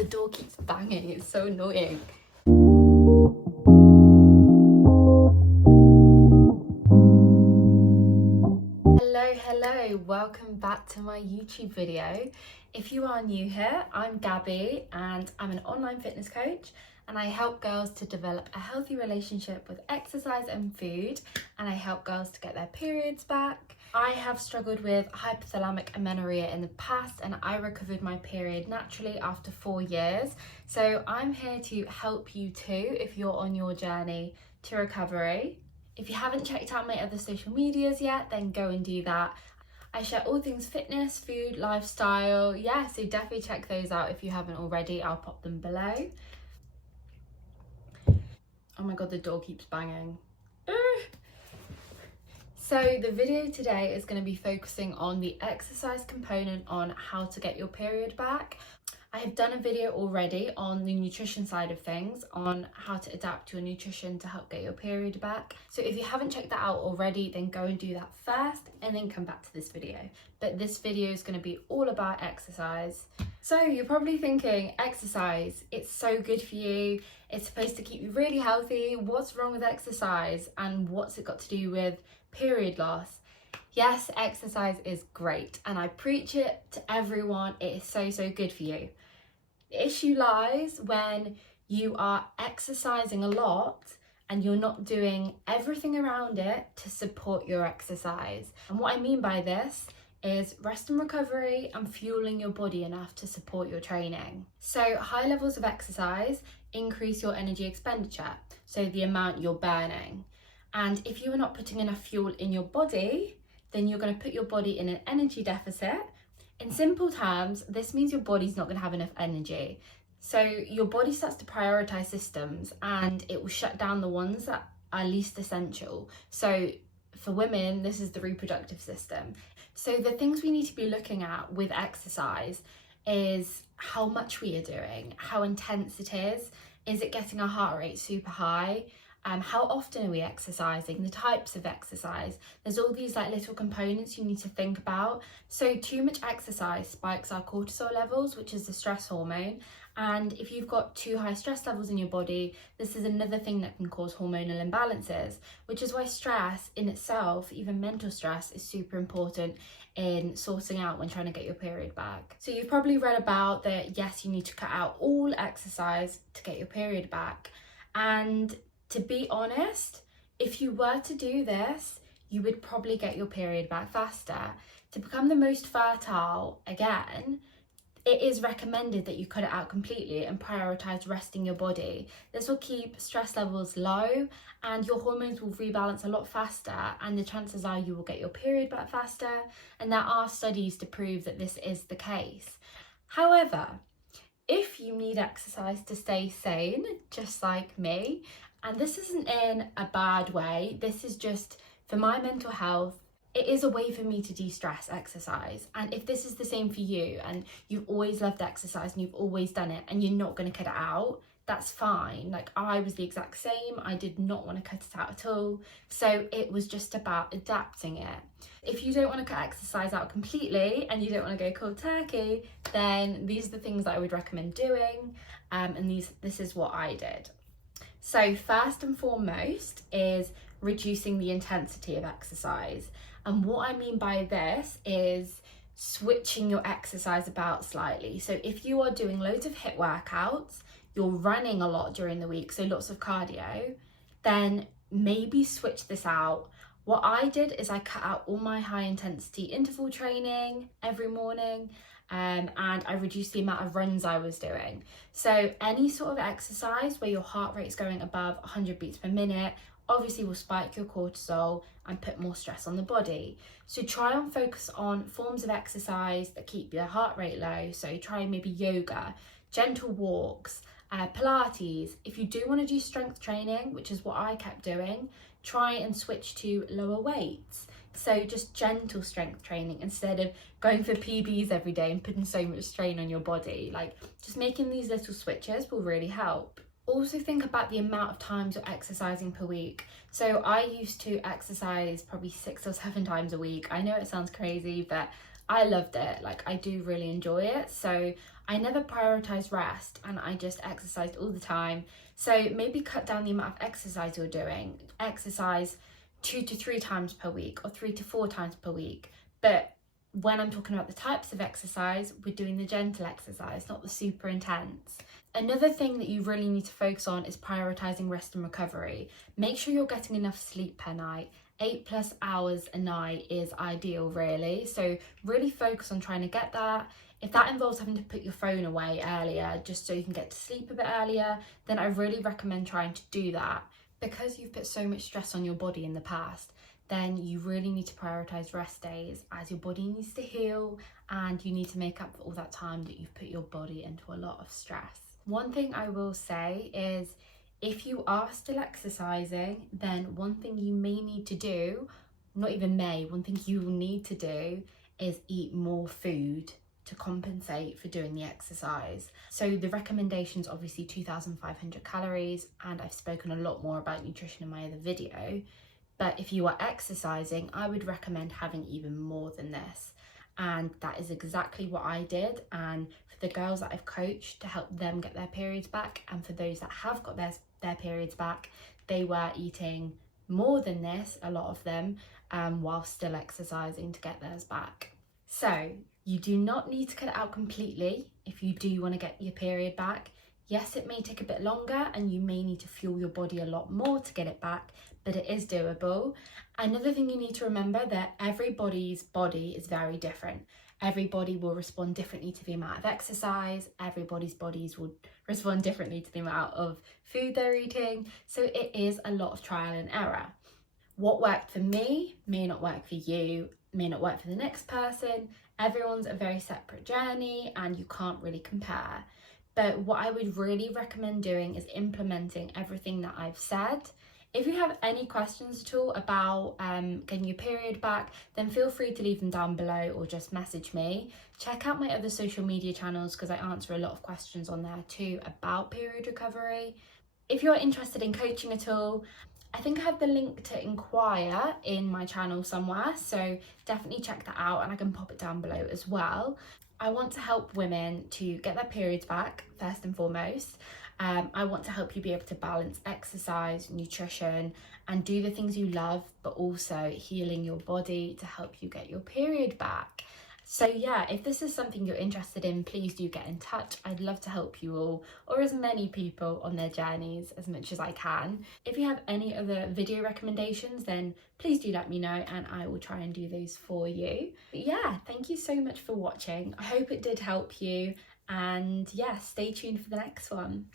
The door keeps banging, it's so annoying. Hello, welcome back to my YouTube video. If you are new here, I'm Gabby and I'm an online fitness coach, and I help girls to develop a healthy relationship with exercise and food, and I help girls to get their periods back. I have struggled with hypothalamic amenorrhea in the past, and I recovered my period naturally after 4 years. So I'm here to help you too if you're on your journey to recovery. If you haven't checked out my other social medias yet, then go and do that. I share all things fitness, food, lifestyle. Yeah, so definitely check those out if you haven't already. I'll pop them below. Oh my god, the door keeps banging. So the video today is going to be focusing on the exercise component on how to get your period back. I have done a video already on the nutrition side of things, on how to adapt your nutrition to help get your period back. So if you haven't checked that out already, then go and do that first and then come back to this video. But this video is going to be all about exercise. So you're probably thinking, exercise, it's so good for you. It's supposed to keep you really healthy. What's wrong with exercise? And what's it got to do with period loss? Yes, exercise is great and I preach it to everyone. It is so good for you. The issue lies when you are exercising a lot and you're not doing everything around it to support your exercise. And what I mean by this is rest and recovery and fueling your body enough to support your training. So high levels of exercise increase your energy expenditure, so the amount you're burning. And if you are not putting enough fuel in your body, then you're going to put your body in an energy deficit. In simple terms, this means your body's not going to have enough energy. So your body starts to prioritize systems and it will shut down the ones that are least essential. So for women, this is the reproductive system. So the things we need to be looking at with exercise is how much we are doing, how intense it is it getting our heart rate super high? How often are we exercising, the types of exercise. There's all these like little components you need to think about. So too much exercise spikes our cortisol levels, which is the stress hormone. And if you've got too high stress levels in your body, this is another thing that can cause hormonal imbalances, which is why stress in itself, even mental stress, is super important in sorting out when trying to get your period back. So you've probably read about that, yes, you need to cut out all exercise to get your period back. And to be honest, if you were to do this, you would probably get your period back faster. To become the most fertile again, it is recommended that you cut it out completely and prioritize resting your body. This will keep stress levels low and your hormones will rebalance a lot faster, and the chances are you will get your period back faster. And there are studies to prove that this is the case. However, if you need exercise to stay sane, just like me, and this isn't in a bad way, this is just for my mental health, it is a way for me to de-stress, exercise. And if this is the same for you and you've always loved exercise and you've always done it and you're not going to cut it out, that's fine. Like I was the exact same. I did not want to cut it out at all. So it was just about adapting it. If you don't want to cut exercise out completely and you don't want to go cold turkey, then these are the things that I would recommend doing. And this is what I did. So first and foremost is reducing the intensity of exercise. And what I mean by this is switching your exercise about slightly. So if you are doing loads of HIIT workouts, you're running a lot during the week, so lots of cardio, then maybe switch this out. What I did is I cut out all my high intensity interval training every morning. And I reduced the amount of runs I was doing. So any sort of exercise where your heart rate is going above 100 beats per minute obviously will spike your cortisol and put more stress on the body. So try and focus on forms of exercise that keep your heart rate low. So try maybe yoga, gentle walks, Pilates. If you do want to do strength training, which is what I kept doing, try and switch to lower weights. So just gentle strength training instead of going for PBs every day and putting so much strain on your body. Like just making these little switches will really help. Also think about the amount of times you're exercising per week. So I used to exercise probably 6 or 7 times a week. I know it sounds crazy, but I loved it. Like, I do really enjoy it. So I never prioritized rest and I just exercised all the time. So maybe cut down the amount of exercise you're doing. Exercise 2 to 3 times per week or 3 to 4 times per week. But when I'm talking about the types of exercise, we're doing the gentle exercise, not the super intense. Another thing that you really need to focus on is prioritizing rest and recovery. Make sure you're getting enough sleep per night. 8+ hours a night is ideal, really. So really focus on trying to get that. If that involves having to put your phone away earlier just so you can get to sleep a bit earlier, then I really recommend trying to do that. Because you've put so much stress on your body in the past, then you really need to prioritize rest days, as your body needs to heal and you need to make up for all that time that you've put your body into a lot of stress. One thing I will say is, if you are still exercising, then one thing you may need to do, not even may, one thing you will need to do is eat more food to compensate for doing the exercise. So the recommendation's obviously 2,500 calories, and I've spoken a lot more about nutrition in my other video. But if you are exercising, I would recommend having even more than this. And that is exactly what I did. And for the girls that I've coached to help them get their periods back, and for those that have got their periods back, they were eating more than this, a lot of them, while still exercising to get theirs back. So you do not need to cut it out completely if you do want to get your period back. Yes, it may take a bit longer and you may need to fuel your body a lot more to get it back, but it is doable. Another thing you need to remember, that everybody's body is very different. Everybody will respond differently to the amount of exercise. Everybody's bodies will respond differently to the amount of food they're eating. So it is a lot of trial and error. What worked for me may not work for you, may not work for the next person. Everyone's a very separate journey and you can't really compare. But what I would really recommend doing is implementing everything that I've said. If you have any questions at all about getting your period back, then feel free to leave them down below or just message me. Check out my other social media channels because I answer a lot of questions on there too about period recovery. If you're interested in coaching at all, I think I have the link to inquire in my channel somewhere, so definitely check that out and I can pop it down below as well. I want to help women to get their periods back, first and foremost. I want to help you be able to balance exercise, nutrition, and do the things you love, but also healing your body to help you get your period back. So yeah, if this is something you're interested in, please do get in touch. I'd love to help you all, or as many people on their journeys as much as I can. If you have any other video recommendations, then please do let me know and I will try and do those for you. But yeah, thank you so much for watching. I hope it did help you, and yeah, stay tuned for the next one.